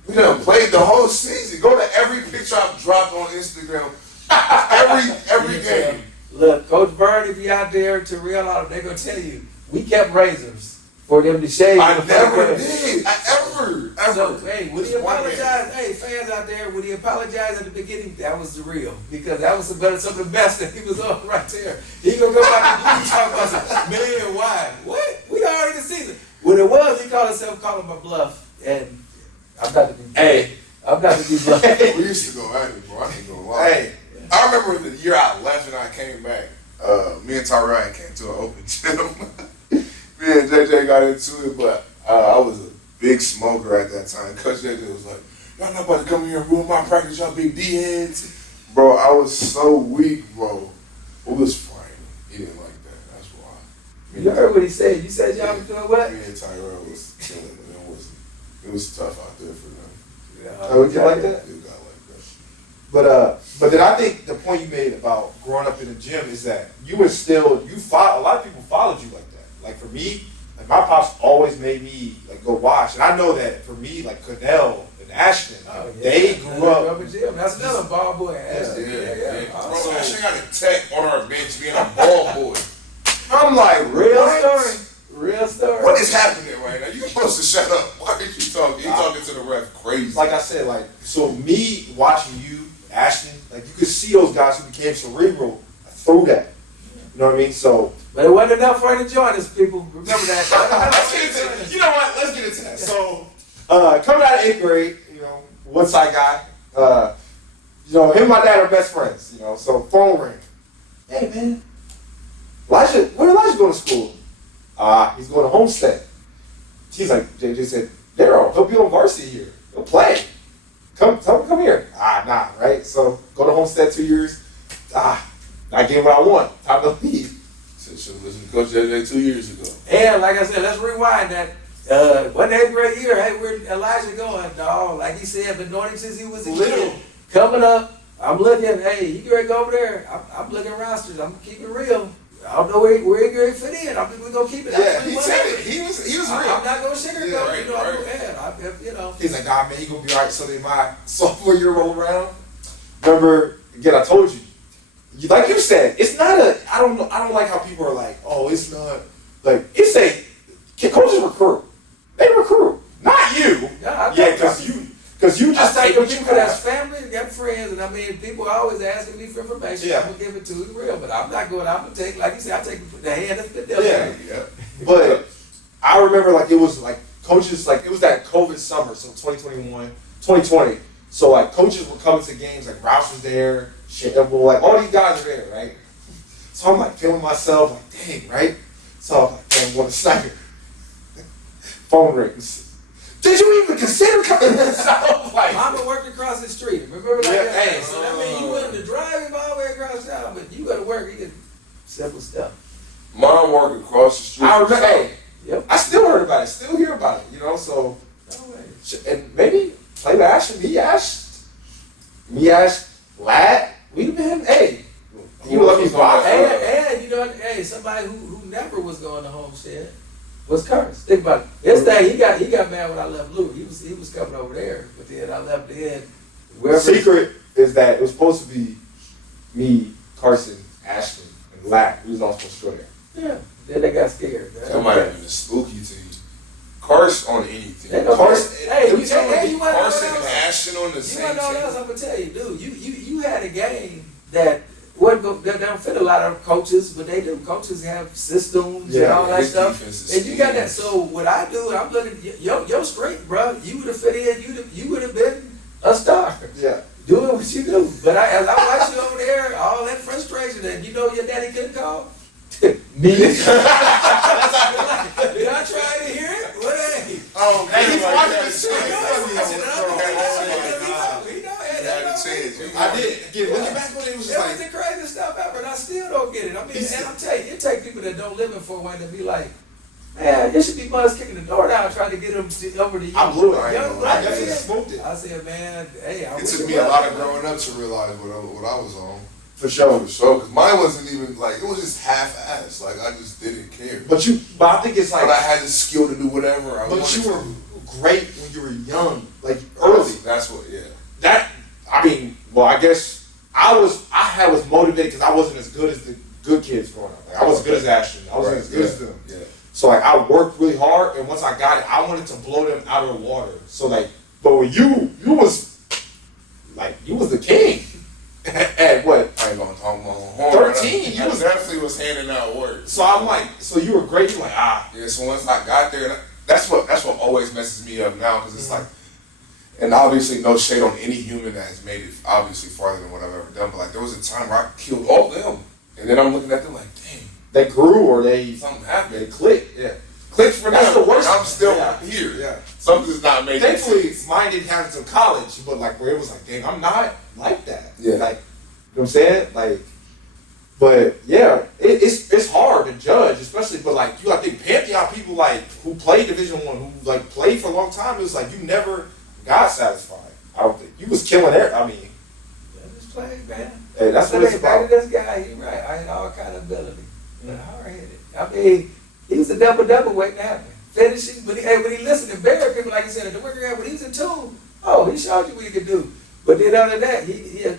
we done played the whole season. Go to every picture I've dropped on Instagram. Every game. Look, Coach Vern, if you out there, Terrell, all they're gonna tell you, we kept razors for them to shave. I before the never game. did. Ever. So, hey, would he Just one man. apologize? Hey, fans out there, would he apologize at the beginning? That was the real. Because that was some of the best that he was on right there. He gonna go back and talk about some, man, why? What? We already in the season. What it was, he called himself calling my bluff. And I'm not to be I'm not to be bluff. We used to go at it, bro. I ain't gonna lie. Hey, I remember the year I left and I came back. Me and Tyrell came to an open gym. Me and JJ got into it, but I was a big smoker at that time. Coach JJ was like, y'all not about to come here and ruin my practice, y'all big D-heads. Bro, I was so weak, bro. It was fine. He didn't like that. That's why. You heard what he said. You said y'all was doing what? Me and Tyrell was killing it. It was tough out there for them. Oh, you like that? It got like that. But then I think the point you made about growing up in the gym is that you were still, a lot of people followed you like that. Like for me, like my pops always made me like go watch. And I know that for me, like Connell and Ashton, they grew up. In gym. That's another ball boy. Ashton. Yeah. Bro, Ashton got a tech on our bench being a ball boy. I'm like, Real what? story. Real story. What is happening right now? You supposed to shut up. Why are you talking? You talking to the ref crazy. Like I said, like, so me watching you, Ashton, like you could see those guys who became cerebral through that. You know what I mean? So. But it wasn't enough for him to join us, people. Remember that. Let's get into it. You know what? Let's get into that. So, coming out of 8th grade, you know, Woodside guy, you know, him and my dad are best friends, you know, so phone ring. Hey, man, Elijah, where Elijah going to school? He's going to Homestead. He's like, JJ said, Daryl, he'll be on varsity here. He'll play. Come here. Nah, right? So, go to Homestead 2 years. Not getting what I want. Time to leave. Should listen to Coach JJ 2 years ago. And like I said, let's rewind that. One 8th grade year, hey, where Elijah going, dog? Like he said, been knowing him since he was a kid. Coming up, I'm looking, hey, you ready to go over there? I'm looking at rosters. I'm keeping it real. I don't know where he going to fit in. I think we're going to keep it. Yeah, he said it. He was real. I'm not going to sugarcoat it. Right. You know. He's like, nah, man, he going to be all right. So then my sophomore year roll around. Remember, again, I told you, like you said, it's not I don't like how people are like, oh, it's not, like, it's coaches recruit. They recruit. Not you. Because you just I take take what you people that's got. family, got friends, and I mean, people are always asking me for information. Yeah. I'm going to give it to you real, but I'm not going, I'm going to take, like you said, I take the hand that's been Yeah. dealt. But I remember, like, it was like coaches, like, it was that COVID summer, so 2020. So, like, coaches were coming to games, like, Roush was there, like, all these guys are there, right? So I'm, like, feeling myself, like, dang, right? So I'm like, damn, what a sniper. Phone rings. Did you even consider coming to this? I was like, Mama worked across the street. Remember like Yeah, that? hey, So that means you wasn't to drive him all the way across town, but you got to work. You did simple stuff. Mom worked across the street. I remember, hey, Yep. I still heard about it, still hear about it, you know, so. No way. And maybe play with Ashton, me Ash, Lad, we'd have been, hey, you were lucky for And you know, hey, somebody who never was going to Homestead was Curtis. Think about it. This thing, he got mad when I left Lou. He was coming over there, but then I left then. The secret is that it was supposed to be me, Carson, Ashton, and Lad. We was all supposed to go there. Yeah. Then they got scared. That might have been a spooky to you. Carson on anything. They know Carson, hey, let me you tell you, you wanna know Carson what and else? Ashton on the You same wanna know what team. else? I'm gonna tell you, dude. You had a game that they don't fit a lot of coaches, but they do. Coaches have systems and all that his stuff. defense is And you got that. scheme. So what I do, I'm looking your strength, bro. You would have fit in. You would have been a star. Yeah. Doing what you do. But as I watch you over there, all that frustration, and you know your daddy couldn't call. Me. Did I try to hear it? What hey? Oh, Hey, he's watching the this shit. I did. Again, looking back on it, it was just It was like, the craziest stuff ever, and I still don't get it. I mean, and I'm telling you, it take people that don't live in Fort Wayne to be like, man, there should be mothers kicking the door down trying to get them over to you. I blew it. Young I black definitely man. smoked it. I said, man, hey, I It wish took me was. a lot of growing up to realize what I was on. For sure. For sure, because mine wasn't even like, it was just half-assed. Like, I just didn't care. But I think it's like, But I had the skill to do whatever I wanted but you to were do. great when you were young, like early. That's what, yeah. That, I mean, well, I guess I was motivated because I wasn't as good as the good kids growing up. Like, I wasn't good as Ashton. I wasn't as good as them. Yeah. So like I worked really hard, and once I got it, I wanted to blow them out of the water. So like, but when you was the king at what? I ain't gonna talk my horn. 13, I definitely was handing out work. So I'm like, so you were great. You like Yeah, so once I got there, that's what always messes me up now, because it's like, and obviously no shade on any human that has made it obviously farther than what I've ever done, but like there was a time where I killed all of them, and then I'm looking at them like, dang, they grew or they something happened. they clicked. Yeah. Clicks for That's them. the worst. I'm still Yeah. here. Yeah. Something's not making Thankfully, sense. mine didn't happen to college, but like where it was like, dang, I'm not like that. Yeah. Like, you know what I'm saying? Like, but yeah, it's hard to judge, especially. But like, you got to think Pantheon people like who played Division I, who like played for a long time. It was like you never got satisfied. I don't think you was killing it. I mean, Just play, man. hey, that's what it's Back about. to this guy, he right. I had all kind of ability, but hard headed. I mean, he was a double waiting to happen. Finishing, when he listened to Barry, people like he said, the worker when he was in tune, he showed you what he could do. But then other than that,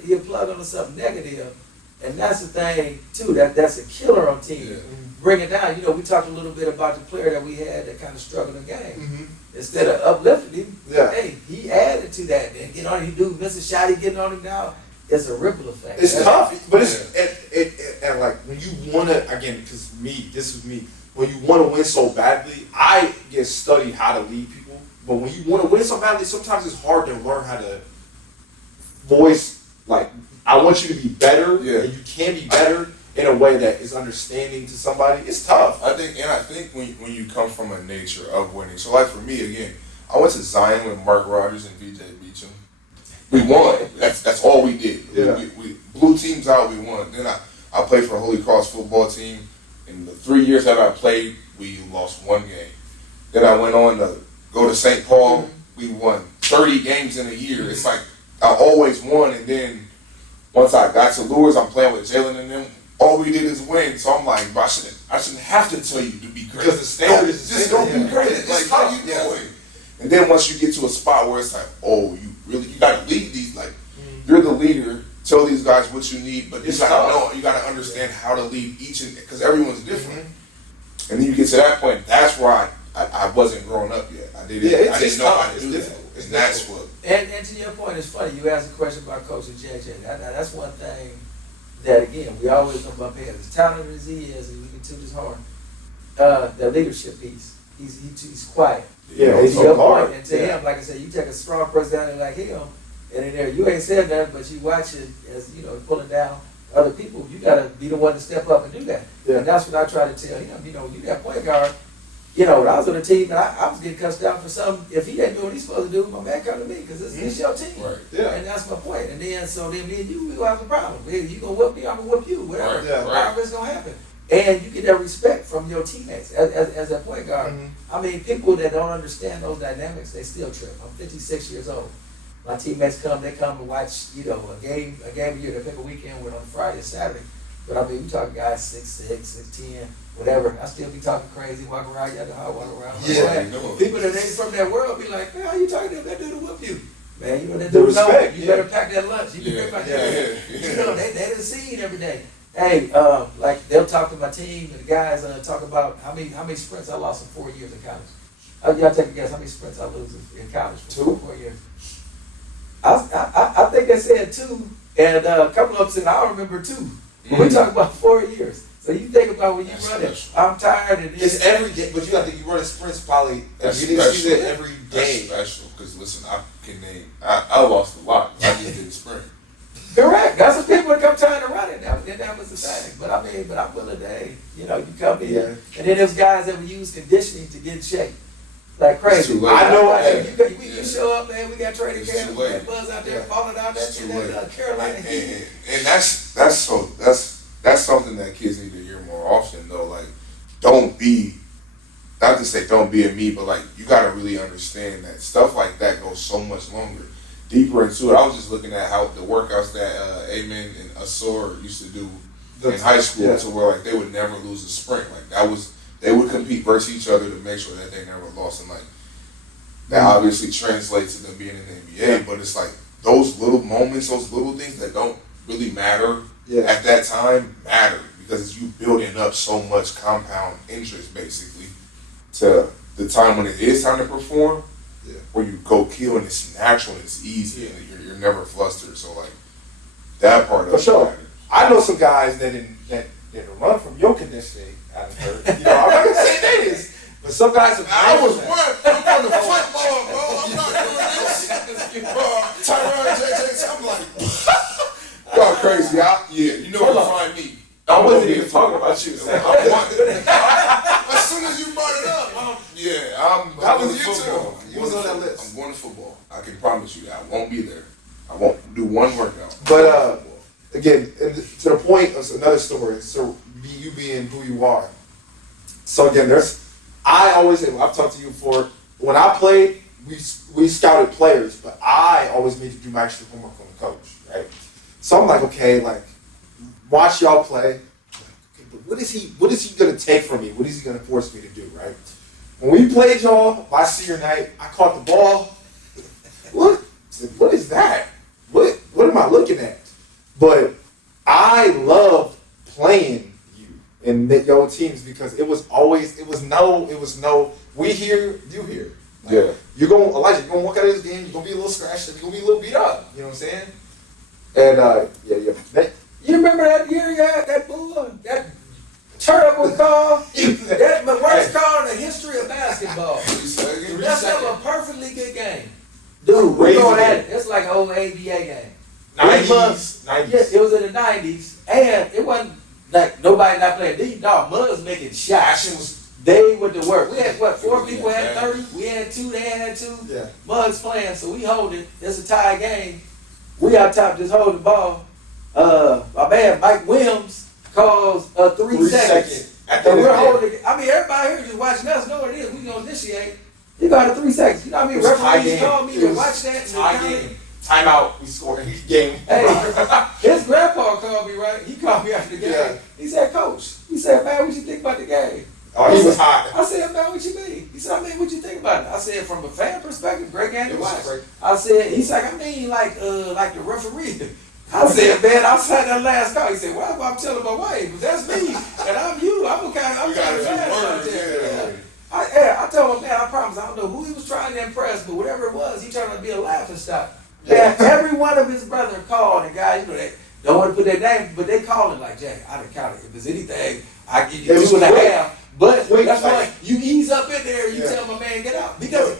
he'll plug onto something negative. And that's the thing, too, that's a killer on team. Yeah. Bring it down. We talked a little bit about the player that we had that kind of struggled in the game. Mm-hmm. Instead of uplifting him, Yeah. hey, he added to that. And get on, he do miss a shot, he getting on him now. It's a ripple effect. It's That's- tough, but it's and like when you want to again, because this is me. When you want to win so badly, I get studied how to lead people. But when you want to win so badly, sometimes it's hard to learn how to voice. Like, I want you to be better, Yeah. and you can be better in a way that is understanding to somebody. It's tough. I think when you come from a nature of winning, so like for me again, I went to Zion with Mark Rogers and VJ Beecham. We won. That's all we did. Yeah. We blew teams out. We won. Then I played for a Holy Cross football team. In the 3 years that I played, we lost one game. Then I went on to go to St. Paul. We won 30 games in a year. It's like I always won. And then once I got to Lures, I'm playing with Jalen and them. All we did is win. So I'm like, bro, I shouldn't have to tell you to be great. Because the standard is the just standard, don't be yeah. great. It's Like, tough, how you yeah. doing? And then once you get to a spot where it's like, oh, you got to lead these. Like, you're the leader. Tell these guys what you need, but It's you got to tough. know. You got to understand how to lead because everyone's different. And then you get to that point. That's where I wasn't growing up yet. I didn't. Yeah, I it's didn't know tough. how to It's do that. difficult. It's And that's difficult. what. And to your point, it's funny. You asked a question about Coach JJ. That's one thing that, again, we always know about players. As talented as he is, and we can toot his horn, the leadership piece. He's quiet. Yeah, To he's your so point, hard. and to him, like I said, you take a strong personality like him, and in there, you ain't said that, but you watch it as, pulling down other people. You got to be the one to step up and do that. Yeah. And that's what I try to tell him. You got point guard. When I was on the team, and I was getting cussed out for something. If he ain't doing what he's supposed to do, my man come to me because it's your team. Right. Yeah. And that's my point. And then, me and you, we gonna have a problem. You gonna whoop me, I'm gonna whoop you. Whatever. Right, yeah. However it's gonna happen. And you get that respect from your teammates as a point guard. I mean, people that don't understand those dynamics, they still trip. I'm 56 years old. My teammates they come and watch, a game a year. They pick a weekend with on Friday or Saturday. But I mean, we talk guys 6'6", 6'10", whatever. I still be talking crazy, walking around, walk around. Yeah. Like, people that ain't from that world be like, man, how you talking to that dude to whoop you? Man, that The dude respect, you yeah. better pack that lunch. You Yeah, can pack yeah, that. They didn't see it every day. Hey, like they'll talk to my team and the guys talk about how many sprints I lost in 4 years in college. Y'all take a guess how many sprints I lose in college for 4 years. I think they said 2, and a couple of them said I don't remember 2. But we talk about 4 years. So you think about when you That's run it. special. I'm tired and It's every day, but you got to think you run sprints probably. That's You didn't see special. that every That's day. special. Because listen, I can name. I lost a lot. I just didn't sprint. Correct. That's what people would come trying to run it. That was the thing. But I'm willing to, hey, you come in. Yeah. And then there's guys that would use conditioning to get in shape. Like crazy. It's too late. I know, You show up, man. We got training It's camp. too We got late. Buzz out there Yeah. falling out It's too late. that Carolina Heat. And that's something that kids need to hear more often though. Like, don't be a me, but like you gotta really understand that stuff like that goes so much longer, deeper into it. I was just looking at how the workouts that Amen and Asor used to do in high school, yeah. to where like they would never lose a sprint. Like they would compete versus each other to make sure that they never lost. And like that obviously translates to them being in the NBA, but it's like those little moments, those little things that don't really matter Yeah. at that time matter, because it's you building up so much compound interest basically to the time when it is time to perform, where you go kill and it's natural and it's easy and you're never flustered. So like that part of For sure. matters. I know some guys that run from your conditioning. I'm not gonna say names, but some guys have. I was one. I'm on the football, bro. I'm not doing this. Bro, Tyron JJ, I'm like, y'all crazy. You know where to find me. I wasn't even talking about you. As soon as you brought it up, I'm That was going to you football. too. You was on that list. I'm going to football. I can promise you that. I won't be there. I won't do one workout. But again, to the point of another story. So you being who you are. So again, I always say, I've talked to you before. When I played, we scouted players, but I always made to do my extra homework on the coach, right? So I'm like, okay, like watch y'all play. Okay, but what is he gonna take from me? What is he gonna force me to do, right? When we played y'all my senior night, I caught the ball. Look, what is that? What am I looking at? But I loved playing you in your teams because it was no, we here, you here. Like, you're gonna walk out of this game, you're gonna be a little scratched, and you're gonna be a little beat up. You know what I'm saying? And You remember that year you had that bull, that terrible call, that the worst call in the history of basketball. That's a perfectly good game. Dude, we're going at it. It's like an old ABA game. 90s. Yes, it was in the 90s. And it wasn't like nobody not playing. These dog Muggs making shots. They went to work. We had 4 people had 30. We had 2, they had 2. Yeah. Muggs playing, so we hold it. It's a tie game. We out top just hold the ball. My man Mike Williams calls 3 seconds. And we're holding it. I mean, everybody here just watching us know what it is. We gonna initiate. You got a 3 seconds. You know what I mean? Referees called me to watch that. Tie game. Timeout. We scored a game. Hey, his grandpa called me, right? He called me after the game. Yeah. He said, Coach, he said, man, what you think about the game? Oh, he was hot. I said, man, what you mean? He said, I mean, what you think about it? I said, from a fan perspective, great game to It was watch. great. I said, he's like, I mean, like the referee. I said, man, outside that last call, he said, well, I'm telling my wife, but that's me, and I'm you. I'm kind of fast out there. I told him, man, I promise, I don't know who he was trying to impress, but whatever it was, he turned out to be a laughing stock. Yeah, every one of his brothers called, and guys, you know, they don't want to put their name, but they call it like, Jay, I done counted. If there's anything, I give you 2.5. But that's why you ease up in there, you tell my man, get out. Because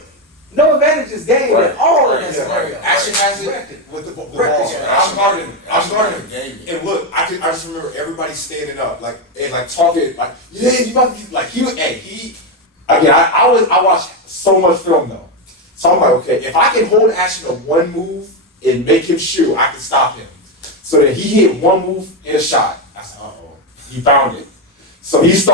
no advantage is gained at all in that scenario. Action has it with the ball. I'm guarding. And look, I just remember everybody standing up, like talking, like you about to be like I watched so much film though. So I'm like, okay, if I can hold Ashton to one move and make him shoot, I can stop him. So that he hit one move and a shot. I said, he found it. So his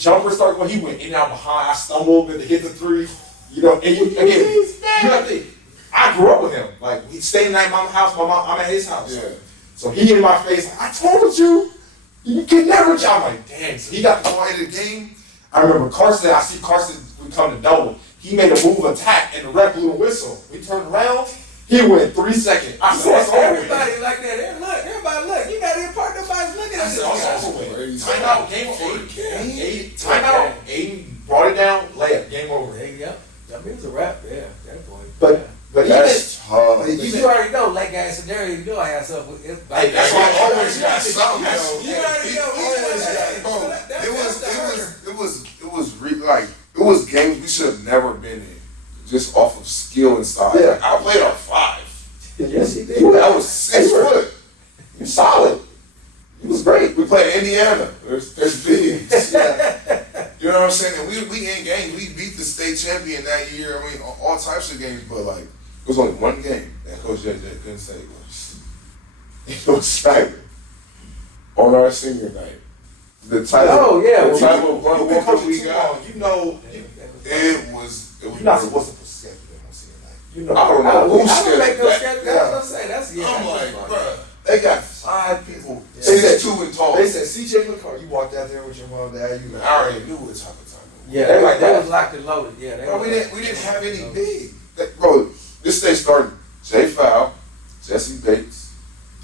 jumper started going, he went in and out behind, I stumbled and hit the 3. You know, and you have to, I grew up with him. Like, he stayed at my house, I'm at his house. Yeah. So he in my face, I told you can never jump. I'm like, dang. So he got the ball in the game. I remember Carson, we come to double. He made a move attack and the ref blew a whistle. We turned around, he went 3 seconds. I said, it's over. Everybody like that. Everybody look. You got to impart nobody's looking at this. Timeout, game over. Timeout, Aiden brought it down, layup, game over. There you go. I mean, it's a wrap, yeah, that point. But That's tough. You already know, late game scenario, you know I have something. Hey, that's why I always got something. You already know. It was games we should have never been in, just off of skill and style. Yeah. Like, I played on 5. Yes, he did. I was 6 foot. You solid. He was great. We played Indiana. There's bigs. Yeah. You know what I'm saying? And we in games. We beat the state champion that year. I mean, all types of games, but like it was only one game that Coach JJ couldn't say it was staggering. On our senior night, the type of run walker we got, You know, it was. you're not supposed to put schedule on senior night. You know, I don't know who I don't scheduled make no that. schedule. That's what I'm saying. That's I'm like, that's bruh, they got 5 people, They said 6'2" and tall. They said CJ McCarr, you walked out there with your mom, dad. I already knew what type of time it was. Yeah, they was locked and loaded. Yeah, Bro, we didn't have any big. Bro, this day started Jay Fowl, Jesse Bates,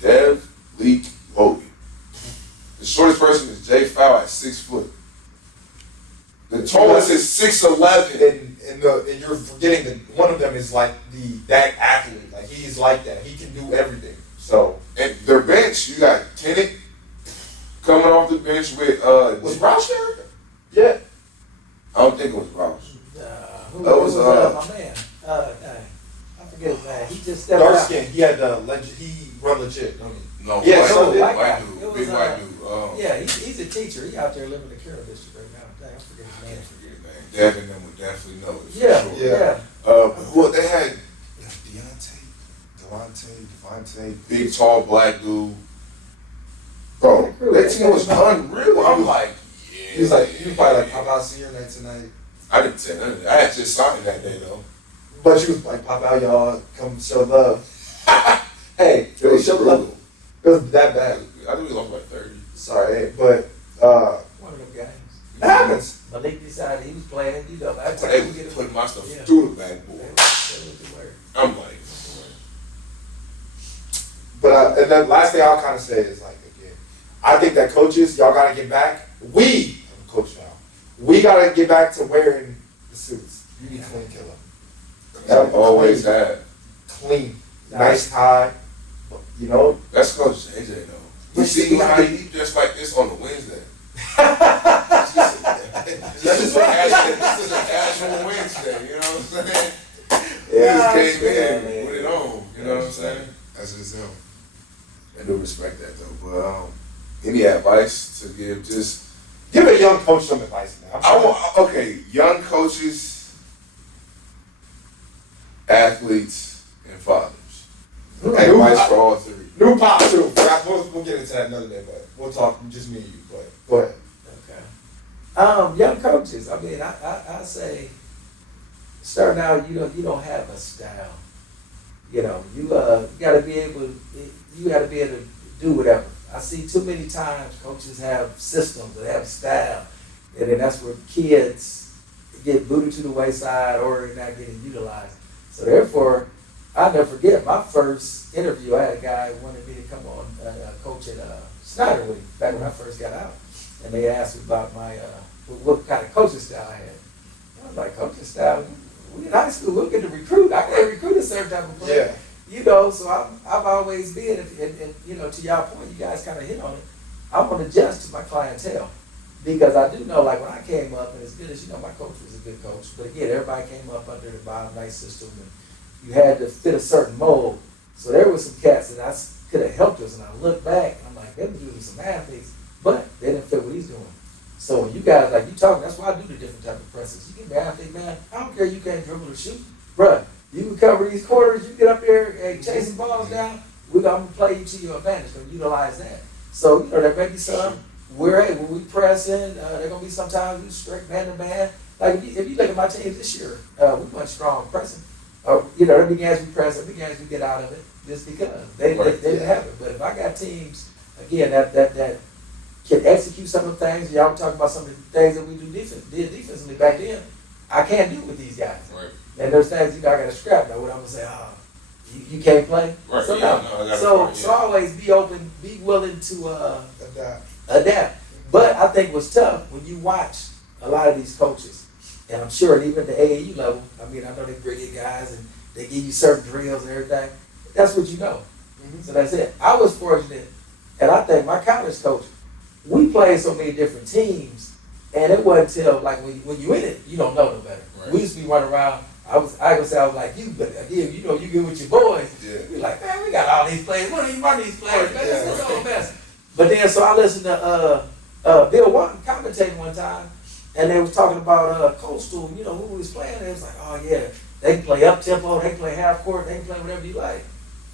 Dev, Leak, Logan. The shortest person is Jay Fowl at 6 foot. The tallest is 6'11". And you're forgetting that one of them is like that athlete. Like he's like that. He can do everything. So And their bench, you got Kenneth coming off the bench with was Roush there? Yeah. I don't think it was Roush. Who That was, my man? I forget his name. He just stepped Dark out. skin. He had he run legit. Don't he? No, Yeah, white, so dude, white white guy. dude, It big was, white dude. Yeah, he's a teacher. He out there living in the Carroll District right now. Dang, I forget his I name. can't forget his name. Devin them would definitely know it for Yeah, sure. yeah. But who they had Devontae, big tall black dude. Bro, that team was unreal. I'm like, yeah. He was probably like pop out senior night tonight. I didn't say none of that. I had just signed that day though. But she was like, pop out, y'all, come show love. Hey, It was show love. brutal. It was that bad. I think we lost by 30. Sorry, hey, but One of them games. it happens. Malik decided he was playing. You know, that's So how they you was get it. putting my stuff Yeah. through the backboard. That was the word. I'm like, But and then last thing I'll kind of say is like again, I think that coaches, y'all gotta get back. I'm a coach now. We gotta get back to wearing the suits. You need clean killer. I always have. Clean, nice tie. You know, That's Coach JJ though. You But see you how gotta- he dressed like this on the Wednesday. that's This is a casual Wednesday, you know what I'm saying? He Yeah, just I came understand, in man. with it on, you know what I'm saying? That's just him. I do respect that though, but any advice to give just, give a young coach some advice, man. okay, young coaches, athletes, and fathers. Okay, Advice for all three. New pop too. We'll get into that another day, but we'll talk just me and you. But go ahead. Okay. Young coaches. I mean, I say, starting out, you don't have a style. You know, you gotta be able to do whatever. I see too many times coaches have systems, they have style, and then that's where kids get booted to the wayside or they're not getting utilized. So therefore, I'll never forget my first interview. I had a guy who wanted me to come on coach at Snyder with him back when I first got out, and they asked me about my what kind of coaching style I had. I was like, coaching style? We in high school, we'll get to recruit. I can't recruit a certain type of player. Yeah. You know, so I've always been, and you know, to y'all point, you guys kind of hit on it. I'm going to adjust to my clientele because I do know, like when I came up, and as good as you know, my coach was a good coach, but again, everybody came up under the Bob Knight system, and you had to fit a certain mold. So there were some cats that I could have helped us, and I look back, I'm like, they were doing some athletes, but they didn't fit what he's doing. So when you guys, like you talking, that's why I do the different type of presses. You can be an athlete, man. I don't care, you can't dribble or shoot, bruh. You can cover these quarters, you get up there and chasing balls down, I'm gonna play you to your advantage, gonna utilize that. So, you know, there may be some where hey, when we press in, there gonna be sometimes we strict man to man. Like if you look at my team this year, we went strong pressing. You know, there be games we press, there be games we get out of it just because they didn't have it. But if I got teams again that can execute some of the things, y'all were talking about some of the things that we did defensively back then, I can't do it with these guys. Right. And there's things, you know, I got to scrap. Now, what I'm going to say, you can't play? Right, So, yeah, no. no, I got So, a point, so yeah. always be open, be willing to Adapt. adapt. But I think what's tough, when you watch a lot of these coaches, and I'm sure even at the AAU level, I mean, I know they bring in guys and they give you certain drills and everything. That's what you know. So that's it. I was fortunate, and I think my college coach, we played so many different teams, and it wasn't until, like, when you in it, you don't know no better. Right. We used to be running around. I gonna say I was like you, but again, you know, you get with your boys. Yeah. You're like, man, we got all these players. What do you run these players? Man, Yeah. this is all the best. But then, so I listened to Bill Walton commentating one time, and they was talking about Coastal. You know who was playing. And it was like, oh yeah, they can play up tempo, they can play half court, they can play whatever you like.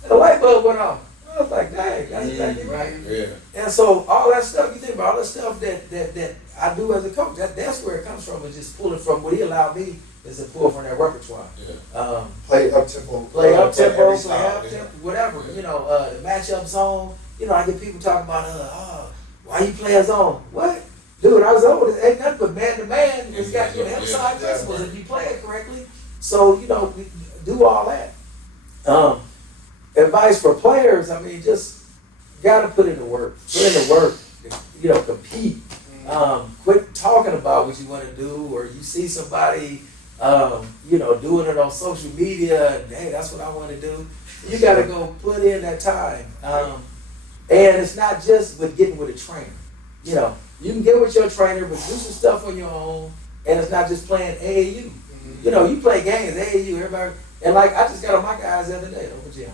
And the light bulb went off. I was like, dang, that's exactly right. Yeah. And so all that stuff, you think about all the stuff that I do as a coach, that's where it comes from, is just pulling from what he allowed me is to pull from that repertoire. Yeah. Play up tempo. Play up tempo, every play style, half yeah. tempo, whatever, you know, the matchup zone. You know, I get people talking about, why you play a zone? What? Dude, our zone ain't nothing but man to man. It's got you know, outside Yeah, principles right. if you play it correctly. So, you know, we do all that. Advice for players, I mean, just gotta put in the work. Put in the work. compete. Quit talking about what you want to do, or you see somebody, doing it on social media, and hey, that's what I want to do. You got to go put in that time. And it's not just with getting with a trainer. You can get with your trainer, but do some stuff on your own. And it's not just playing AAU. You play games, AAU, everybody. And like, I just got on my guys the other day over gym.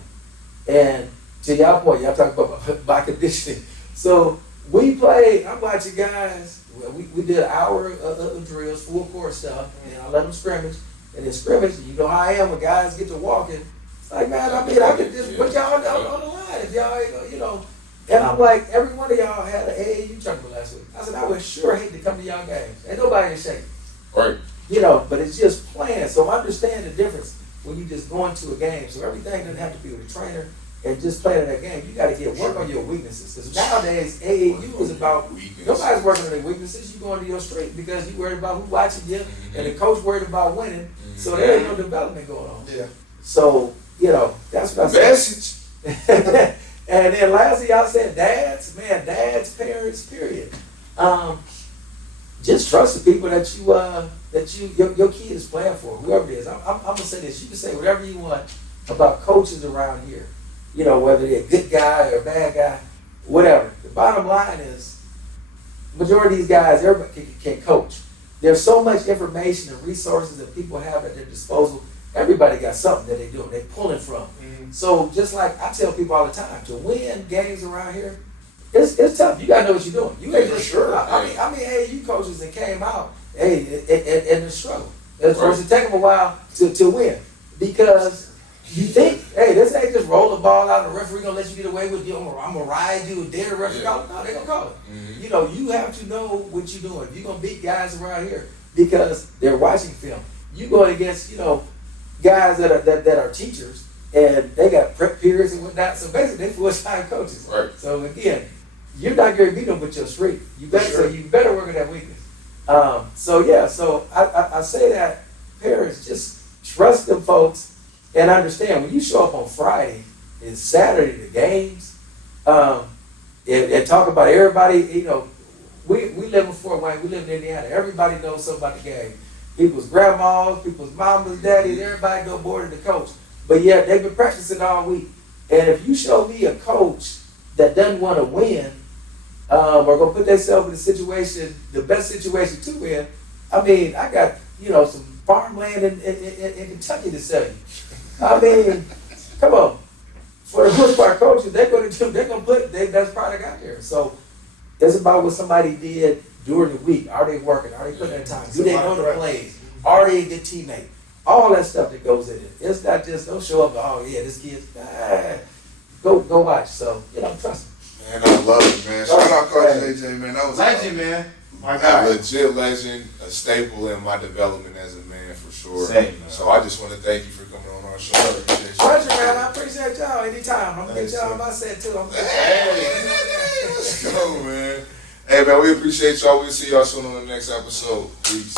And to y'all point, y'all talking about my conditioning. So we played, I'm watching guys, we did an hour of drills, full court stuff, and I let them scrimmage. And in scrimmage, you know how I am when guys get to walking. It's like, man, I could just put y'all on the line if y'all, And I'm like, every one of y'all had an AAU tournament last week. I said, I would sure hate to come to y'all games. Ain't nobody in shape. Right. But it's just playing. So understand the difference when you just go into a game. So everything doesn't have to be with a trainer and just playing that game. You got to get work on your weaknesses. Because nowadays, AAU is about, nobody's working on their weaknesses. You going to your street because you worried about who's watching you and the coach worried about winning. So there ain't no development going on. Yeah. So, that's what I said. Message. And then lastly, y'all said dads, parents, period. Just trust the people that your kid is playing for, whoever it is. I'm gonna say this. You can say whatever you want about coaches around here. Whether they're a good guy or a bad guy, whatever. The bottom line is, majority of these guys, everybody can coach. There's so much information and resources that people have at their disposal. Everybody got something that they're doing, they're pulling from. So just like I tell people all the time, to win games around here, it's tough. You gotta know what you're doing. You ain't just sure. I mean, AAU coaches that came out, and the struggle. It's supposed to take them a while to win because you think, hey, this ain't just roll the ball out and the referee gonna let you get away with it. I'm gonna ride you and dare the referee. No, they gonna call it. You have to know what you're doing. If you're gonna beat guys around here because they're watching film, you going against guys that are teachers. And they got prep periods and whatnot. So basically, they full-time coaches. Right. So again, you're not going to beat them with your streak. So you better work on that weakness. So I say that parents just trust them folks and understand when you show up on Friday and Saturday the games, and talk about everybody. We live in Fort Wayne. We live in Indiana. Everybody knows something about the game. People's grandmas, people's mamas, daddies. Everybody go board to the coach. But yeah, they've been practicing all week. And if you show me a coach that doesn't want to win, or going to put themselves in the situation, the best situation to win, I mean, I got, some farmland in Kentucky to sell you. I mean, come on. For the most part, coaches, they're going to put their best product out there. So it's about what somebody did during the week. Are they working? Are they putting their time? Do they know the plays? Are they a good teammate? All that stuff that goes in it. It's not just don't show up. Oh yeah, this kid's go watch. So trust me. Man, I love it, man. Shout out Coach AJ, man. That was Legend, man. My a God. legit legend, a staple in my development as a man for sure. Same, man. So I just want to thank you for coming on our show. Pleasure, man. I appreciate y'all anytime. I'm gonna get y'all on my set too. Let's go, man. Hey, man, we appreciate y'all. We'll see y'all soon on the next episode. Peace.